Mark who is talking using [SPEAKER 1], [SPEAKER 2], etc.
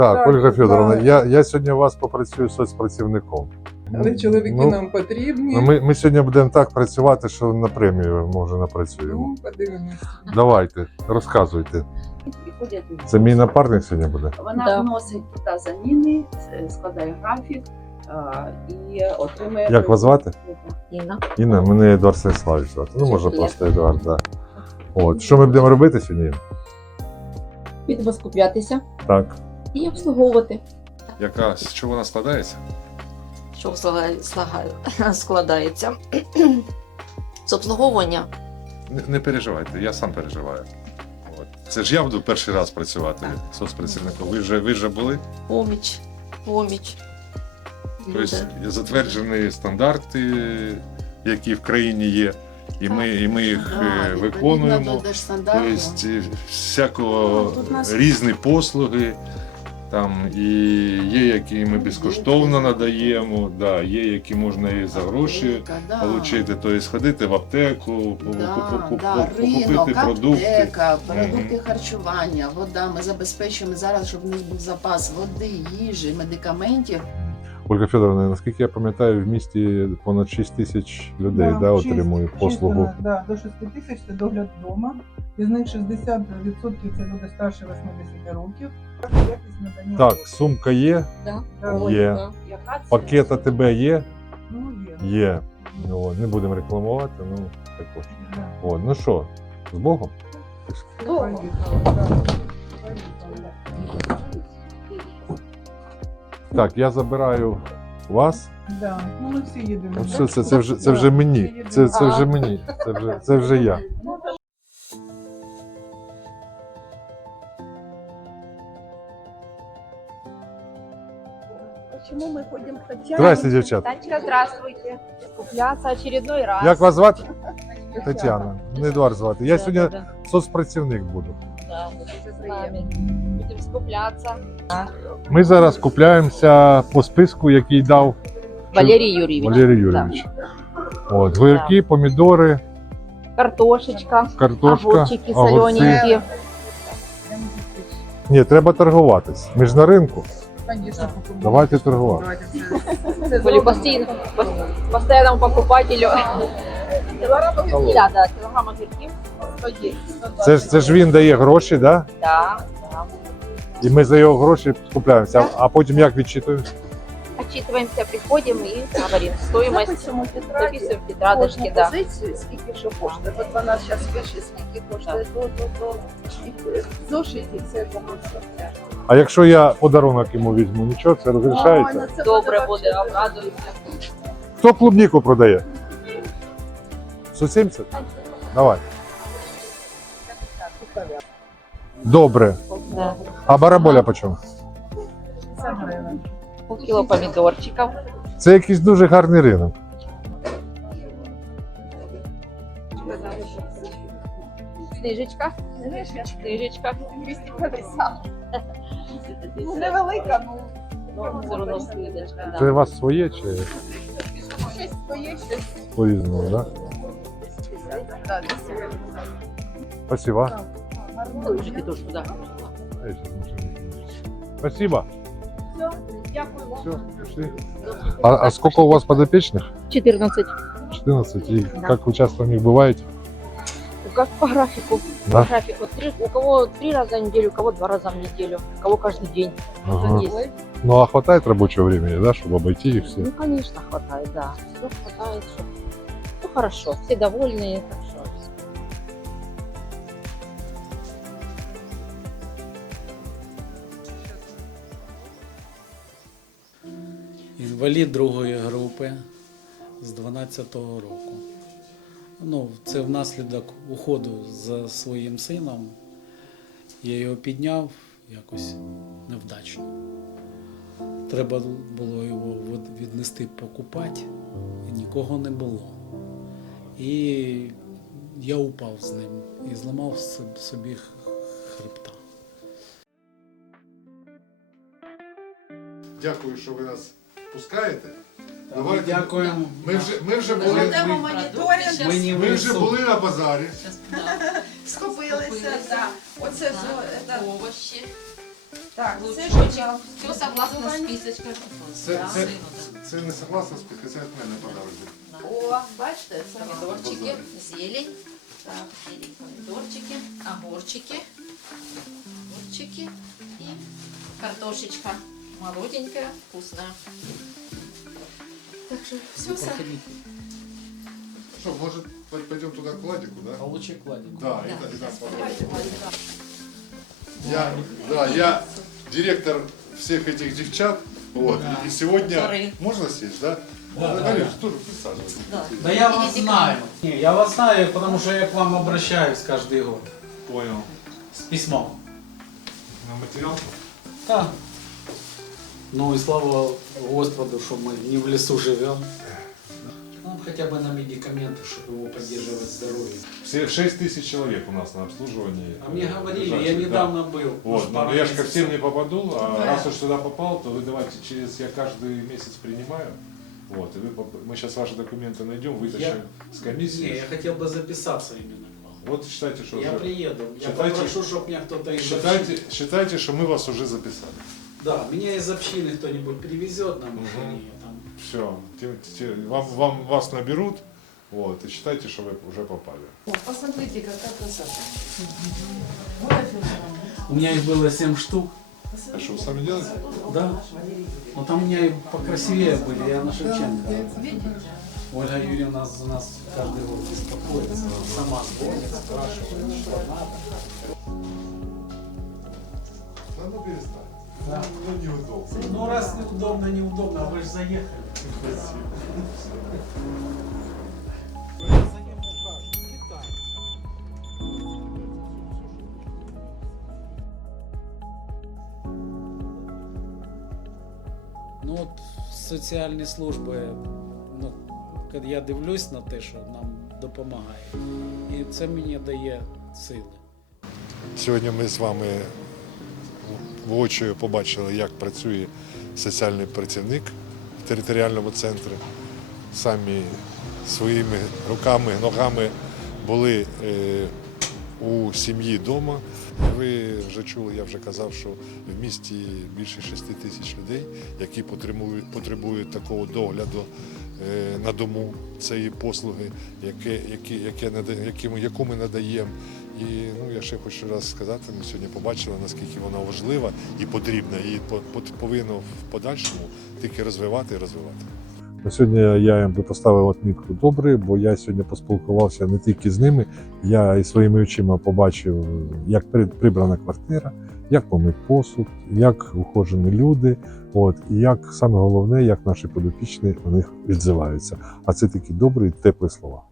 [SPEAKER 1] Так, Ольга Федоровна, я сьогодні у вас попрацюю соцпрацівником.
[SPEAKER 2] Але чоловіки нам потрібні.
[SPEAKER 1] Ми сьогодні будемо так працювати, що на премію, може, напрацюємо.
[SPEAKER 2] Ну, подивимось.
[SPEAKER 1] Давайте, розказуйте. Це мій напарник сьогодні буде?
[SPEAKER 3] Вона вносить туди заміни, складає графік і отримує...
[SPEAKER 1] Як вас звати?
[SPEAKER 3] Інна.
[SPEAKER 1] Інна, мене Едуард Станіславович звати. Ну, можна просто Едуард, так. От, що ми будемо робити сьогодні?
[SPEAKER 4] Підемо скуплятися
[SPEAKER 1] Так.
[SPEAKER 4] і обслуговувати.
[SPEAKER 1] Яка, з чого вона складається?
[SPEAKER 4] Що складається? З обслуговування.
[SPEAKER 1] Не переживайте, я сам переживаю. От. Це ж я буду перший раз працювати соцпрацівником. Ви вже були?
[SPEAKER 4] Поміч.
[SPEAKER 1] Тобто затверджені стандарти, які в країні є, і ми їх виконуємо. Тобто всякого різні послуги. Там і є, які ми безкоштовно надаємо, да, є, які можна і за гроші отримати, тобто сходити в аптеку, покупити продукти.
[SPEAKER 3] Аптека, продукти харчування, вода. Ми забезпечуємо зараз, щоб у нас був запас води, їжі, медикаментів.
[SPEAKER 1] Ольга Федоровна, наскільки я пам'ятаю, в місті понад 6 тисяч людей отримують послугу.
[SPEAKER 2] Да, до 6 тисяч це догляд вдома. Із них 60% це люди старше 80 років.
[SPEAKER 1] Так, сумка є?
[SPEAKER 4] Да.
[SPEAKER 1] Є. Пакет АТБ є?
[SPEAKER 2] Ну,
[SPEAKER 1] Є. Ну, не будемо рекламувати, ну також. От, ну що, з Богом? Так, я забираю вас.
[SPEAKER 2] Да. Ну, ми всі їдемо.
[SPEAKER 1] Ну, все, це вже мені. Це вже мені. Це вже я.
[SPEAKER 5] Почему мы ходим к Татьяне?
[SPEAKER 1] Здравствуйте, дівчата.
[SPEAKER 5] Танечка, здравствуйте. Скупляться очередной раз.
[SPEAKER 1] Як вас звати? Тетяна. Не Едуард звати. Я сьогодні соцпрацівник буду.
[SPEAKER 4] Да, з вами. Будемо скуплятися.
[SPEAKER 1] Ми зараз купляємося по списку, який дав
[SPEAKER 4] Валерій Юрійович.
[SPEAKER 1] Валерій Юрійович. От, гірки, помідори,
[SPEAKER 4] Картошечка,
[SPEAKER 1] картошка,
[SPEAKER 4] огурчики
[SPEAKER 1] огурці.
[SPEAKER 4] солененькі.
[SPEAKER 1] Ні, треба торгуватись. Ми ж на ринку. Давайте торгувати.
[SPEAKER 4] Были постоянному покупателю. Да, килограмм огурців.
[SPEAKER 1] Це ж він дає гроші, да?
[SPEAKER 4] Да.
[SPEAKER 1] І ми за його гроші скупляємося. А потім як відчитуємо?
[SPEAKER 4] Отчитываемся, приходим и говорим стоимость. Записываем в тетрадочке, да.
[SPEAKER 3] Позицію, скільки що коштує. От вона зараз пише, скільки коштує то. І в зошиті все це все.
[SPEAKER 1] А якщо я подарунок йому візьму, нічого, це розрішається?
[SPEAKER 4] Добре буде, обрадуюся.
[SPEAKER 1] Хто клубніку продає? 170? Давай. Добре.
[SPEAKER 4] Да.
[SPEAKER 1] А бараболя по чому?
[SPEAKER 4] Полкило помидорчиков.
[SPEAKER 1] Це якийсь дуже гарний ринок.
[SPEAKER 4] Книжечка. 250.
[SPEAKER 5] Ну, невелика,
[SPEAKER 4] Ну, все одно книжечка,
[SPEAKER 1] Це у
[SPEAKER 4] да.
[SPEAKER 1] вас своє чи
[SPEAKER 5] щось своє, щось.
[SPEAKER 1] по-різному, так?
[SPEAKER 5] Да,
[SPEAKER 1] Спасибо.
[SPEAKER 4] Книжечки тоже туда.
[SPEAKER 1] Спасибо. Все, пошли. А сколько у вас подопечных?
[SPEAKER 4] 14.
[SPEAKER 1] 14. И как вы часто у них бываете?
[SPEAKER 4] Как по графику.
[SPEAKER 1] Да?
[SPEAKER 4] По графику. У кого 3 раза в неделю, у кого 2 раза в неделю, у кого каждый день.
[SPEAKER 1] Ага.
[SPEAKER 4] Есть.
[SPEAKER 1] Ну а хватает рабочего времени, да, чтобы обойти их все?
[SPEAKER 4] Ну, конечно, хватает, да. Все хватает. Ну, хорошо, все довольны. Хорошо.
[SPEAKER 6] Інвалід другої групи з 12-го року. Ну, це внаслідок уходу за своїм сином. Я його підняв якось невдачно. Треба було його віднести покупати, і нікого не було. І я упав з ним і зламав собі хребта.
[SPEAKER 1] Дякую, що ви нас пускаєте.
[SPEAKER 6] Дякуємо.
[SPEAKER 1] Ми вже були. Ми вже були на базарі.
[SPEAKER 5] Схопилися, так. Оце овощі. Так, це
[SPEAKER 4] Лучочек.
[SPEAKER 5] ж
[SPEAKER 4] Все согласно списочка.
[SPEAKER 1] Це не согласно списку, це від мене подарок.
[SPEAKER 4] О, бачите, помидорчики, зелень. Так, зелень, помидорчики, огурчики. Огурчики и картошечка. Молоденькая, вкусная. Так что все
[SPEAKER 6] Проходите.
[SPEAKER 1] Що, може, пойдемо туди к Владику, да?
[SPEAKER 6] А лучше кладем.
[SPEAKER 1] Да, и нас я директор всех этих девчат, вот, и сегодня,
[SPEAKER 4] Sorry.
[SPEAKER 1] можно сесть, да?
[SPEAKER 6] Да, да,
[SPEAKER 1] Галиш,
[SPEAKER 6] да.
[SPEAKER 1] тоже присаживайся.
[SPEAKER 6] Да я вас знаю. Не, я вас знаю, потому что я к вам обращаюсь каждый год
[SPEAKER 1] Понял.
[SPEAKER 6] с письмом.
[SPEAKER 1] На материал?
[SPEAKER 6] Да. Ну и слава Господу, что мы не в лесу живем. Ну, хотя бы на медикаменты, чтобы его поддерживать здоровье.
[SPEAKER 1] Все 6 000 человек у нас на обслуживании.
[SPEAKER 6] А мне говорили, я
[SPEAKER 1] ближайших,
[SPEAKER 6] недавно был.
[SPEAKER 1] Да. Вот,
[SPEAKER 6] может,
[SPEAKER 1] но
[SPEAKER 6] пару
[SPEAKER 1] я же ко
[SPEAKER 6] месяцев.
[SPEAKER 1] всем не попаду, а
[SPEAKER 4] Да.
[SPEAKER 1] раз уж сюда попал, то вы давайте я каждый месяц принимаю. Вот, и мы сейчас ваши документы найдем, вытащим с комиссии.
[SPEAKER 6] Не, я хотел бы записаться именно к вам.
[SPEAKER 1] Вот считайте, что
[SPEAKER 6] Я
[SPEAKER 1] уже...
[SPEAKER 6] приеду. Я
[SPEAKER 1] Считайте-
[SPEAKER 6] попрошу, чтобы меня кто-то из
[SPEAKER 1] Считайте, что мы вас уже записали.
[SPEAKER 6] Да, меня из общины кто-нибудь привезет на машине. Там.
[SPEAKER 1] Все, вас наберут, вот, и считайте, что вы уже попали.
[SPEAKER 3] Посмотрите, какая красота.
[SPEAKER 6] У меня их было 7 штук.
[SPEAKER 1] А что, вы сами делаете?
[SPEAKER 6] Да. Но там у меня и покрасивее были, я на Шевченко. Ольга Юрьевна за нас каждый год беспокоится. Сама звонит, спрашивает, что надо.
[SPEAKER 1] Надо перестать.
[SPEAKER 6] Да.
[SPEAKER 1] Ну, неудобно.
[SPEAKER 6] Ну раз неудобно, неудобно, а вы же заехали. Ну от соціальні служби, ну, коли я дивлюсь на те, що нам допомагає, і це мені дає сили.
[SPEAKER 1] Сьогодні ми з вами воочию побачили, як працює соціальний працівник в територіальному центрі. Самі своїми руками, ногами були у сім'ї вдома. Ви вже чули, я вже казав, що в місті більше 6 000 людей, які потребують такого догляду на дому, цієї послуги, яку ми надаємо. І я ще хочу раз сказати, ми сьогодні побачили, наскільки вона важлива і потрібна, і повинно в подальшому тільки розвивати і розвивати. Сьогодні я їм би поставив отмітку добре, бо я сьогодні поспілкувався не тільки з ними, я і своїми очима побачив, як прибрана квартира, як помит посуд, як ухожені люди, і як саме головне, як наші підопічні у них відзиваються. А це такі добрі, теплі слова.